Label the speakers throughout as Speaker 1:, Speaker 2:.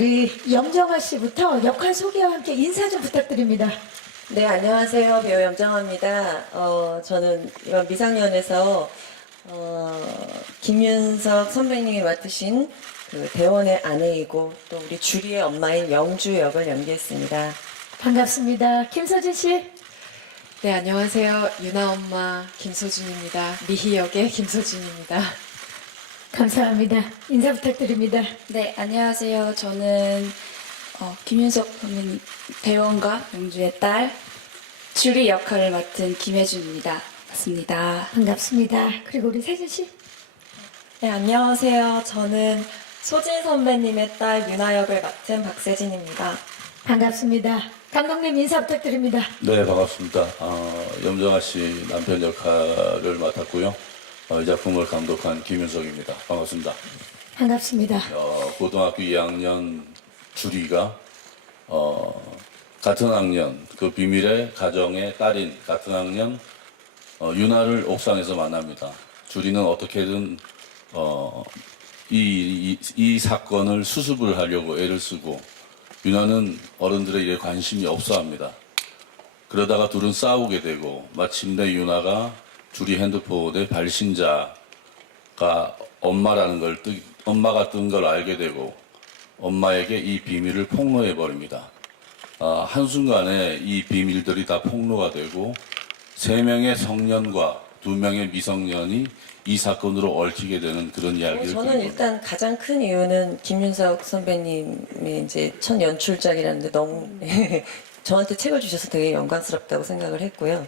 Speaker 1: 우리 염정아 씨부터 역할 소개와 함께 인사 좀 부탁드립니다.
Speaker 2: 네, 안녕하세요. 배우 염정아입니다. 어, 저는 이번 미상년에서 어, 김윤석 선배님이 맡으신 그 대원의 아내이고 또 우리 주리의 엄마인 영주 역을 연기했습니다.
Speaker 1: 반갑습니다. 김서진 씨.
Speaker 3: 네, 안녕하세요. 유나 엄마 김소진입니다. 미희 역의 김소진입니다.
Speaker 1: 감사합니다. 인사 부탁드립니다.
Speaker 4: 네, 안녕하세요. 저는 어, 김윤석 선배님 대원과 영주의 딸 주리 역할을 맡은 김혜준입니다. 맞습니다.
Speaker 1: 반갑습니다. 그리고 우리 세진 씨.
Speaker 5: 네, 안녕하세요. 저는 소진 선배님의 딸 유나 역을 맡은 박세진입니다.
Speaker 1: 반갑습니다. 감독님 인사 부탁드립니다.
Speaker 6: 네, 반갑습니다. 어, 염정아 씨 남편 역할을 맡았고요. 어, 이 작품을 감독한 김윤석입니다. 반갑습니다.
Speaker 1: 반갑습니다.
Speaker 6: 어, 고등학교 2학년 주리가 어, 같은 학년 그 비밀의 가정의 딸인 같은 학년 어, 유나를 옥상에서 만납니다. 주리는 어떻게든 어, 이, 이, 이 사건을 수습을 하려고 애를 쓰고 유나는 어른들의 일에 관심이 없어 합니다. 그러다가 둘은 싸우게 되고 마침내 유나가 주리 핸드폰의 발신자가 엄마라는 걸 뜨, 엄마가 뜬 걸 알게 되고 엄마에게 이 비밀을 폭로해 버립니다. 아, 한순간에 이 비밀들이 다 폭로가 되고 세 명의 성년과 두 명의 미성년이 이 사건으로 얽히게 되는 그런 이야기를
Speaker 2: 어, 저는 그린 일단 가장 큰 이유는 김윤석 선배님의 이제 첫 연출작이라는데 너무 저한테 책을 주셔서 되게 영광스럽다고 생각을 했고요.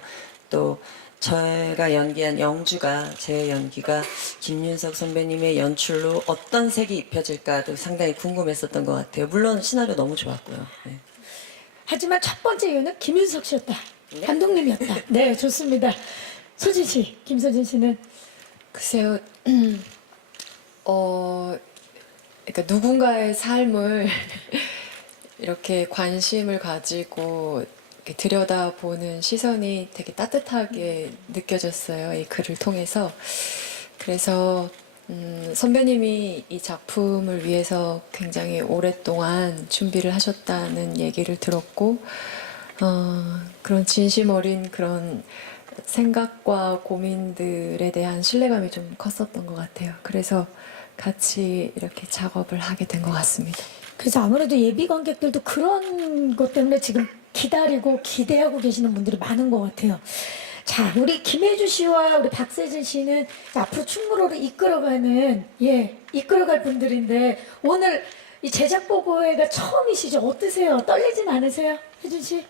Speaker 2: 또 제가 연기한 영주가 제 연기가 김윤석 선배님의 연출로 어떤 색이 입혀질까도 상당히 궁금했었던 것 같아요. 물론 시나리오 너무 좋았고요. 네.
Speaker 1: 하지만 첫 번째 이유는 김윤석 씨였다. 감독님이었다. 네, 좋습니다. 서진 씨, 김서진 씨는
Speaker 3: 글쎄요, 어, 그러니까 누군가의 삶을 이렇게 관심을 가지고 이렇게 들여다보는 시선이 되게 따뜻하게 느껴졌어요. 이 글을 통해서. 그래서 음, 선배님이 이 작품을 위해서 굉장히 오랫동안 준비를 하셨다는 얘기를 들었고, 어, 그런 진심 어린 그런 생각과 고민들에 대한 신뢰감이 좀 컸었던 것 같아요. 그래서 같이 이렇게 작업을 하게 된 것 같습니다.
Speaker 1: 그래서 아무래도 예비 관객들도 그런 것 때문에 지금 기다리고 기대하고 계시는 분들이 많은 것 같아요. 자, 우리 김혜주 씨와 우리 박세진 씨는 앞으로 충무로를 이끌어가는, 예, 이끌어갈 분들인데, 오늘 이 제작 보고회가 처음이시죠? 어떠세요? 떨리진 않으세요? 혜준 씨?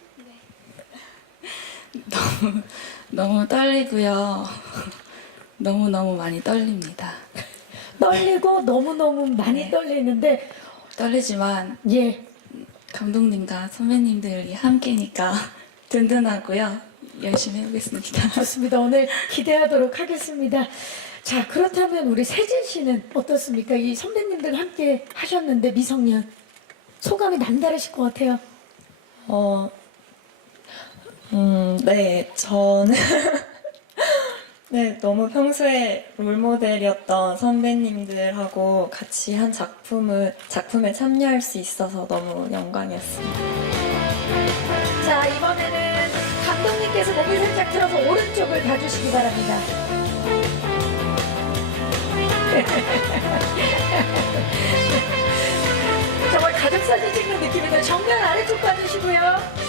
Speaker 4: 너무 떨리고요. 너무 너무 많이 떨립니다.
Speaker 1: 떨리고 너무너무 많이 네. 떨리는데,
Speaker 4: 떨리지만 예, 감독님과 선배님들이 함께니까 든든하고요. 열심히 해보겠습니다.
Speaker 1: 좋습니다. 오늘 기대하도록 하겠습니다. 자, 그렇다면 우리 세진 씨는 어떻습니까? 이 선배님들 함께 하셨는데 미성년 소감이 남다르실 것 같아요. 어,
Speaker 5: 음, 네, 저는 네, 너무 평소에 롤모델이었던 선배님들하고 같이 한 작품을 작품에 참여할 수 있어서 너무 영광이었습니다.
Speaker 1: 자, 이번에는 감독님께서 목을 살짝 들어서 오른쪽을 봐주시기 바랍니다. 정말 가족 사진 찍는 느낌인데 정면 아래쪽 봐주시고요.